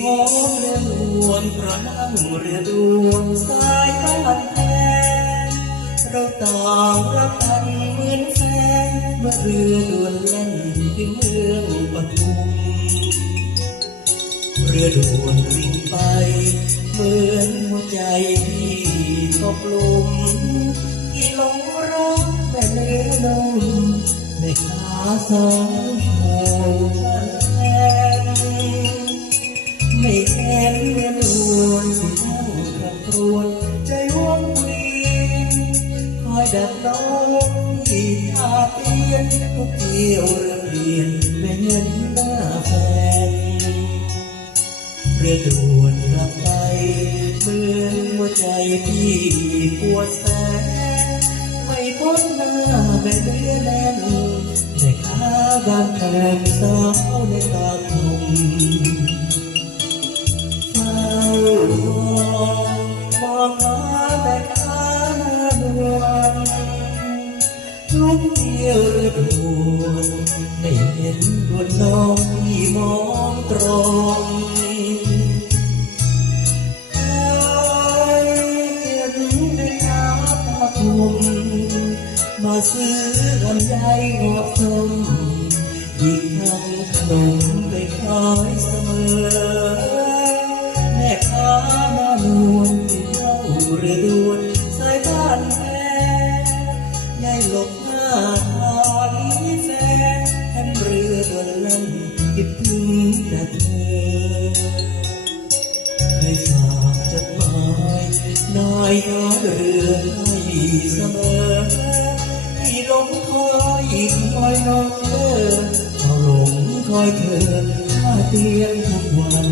พบเรือดวนเพราะนั่งเรือดวนสายตะวันแทนเราต่างรักกันเหมือนแฟนเมื่อเรือด่วนแล่นถึงเมืองปทุมเรือด่วนวิ่งไป เหมือนหัวใจที่ตกลุมที่หลงรักแม่เนื้อนมในขาสาวชา นั่งคร่ำครวญใจว่องเวียนคอยดักน้องที่ท่าเตียนทุกเที่ยวเรือเปลี่ยนไม่เห็นหน้าแฟนเรือด่วนกลับไปเหมือนหัวใจพี่ปวดแสนไม่พ้นหน้าแม่เรือแน่นในขาบานแทนสาวในตาคม ทุกเที่ยวเรือด่วนไม่เห็นดวนน้องที่มองตรงมาซื้อลำไยงอกสมอีกทั้งขนมไปขายเสมอ แม่ค้าหน้านวลที่เล่าเรือด่วนสายบ้านแม่ นายท้องเรือให้เสมอที่หลงคอยคอยน้องเธอเขาหลงคอยเธอท่าเตียงทุกวัน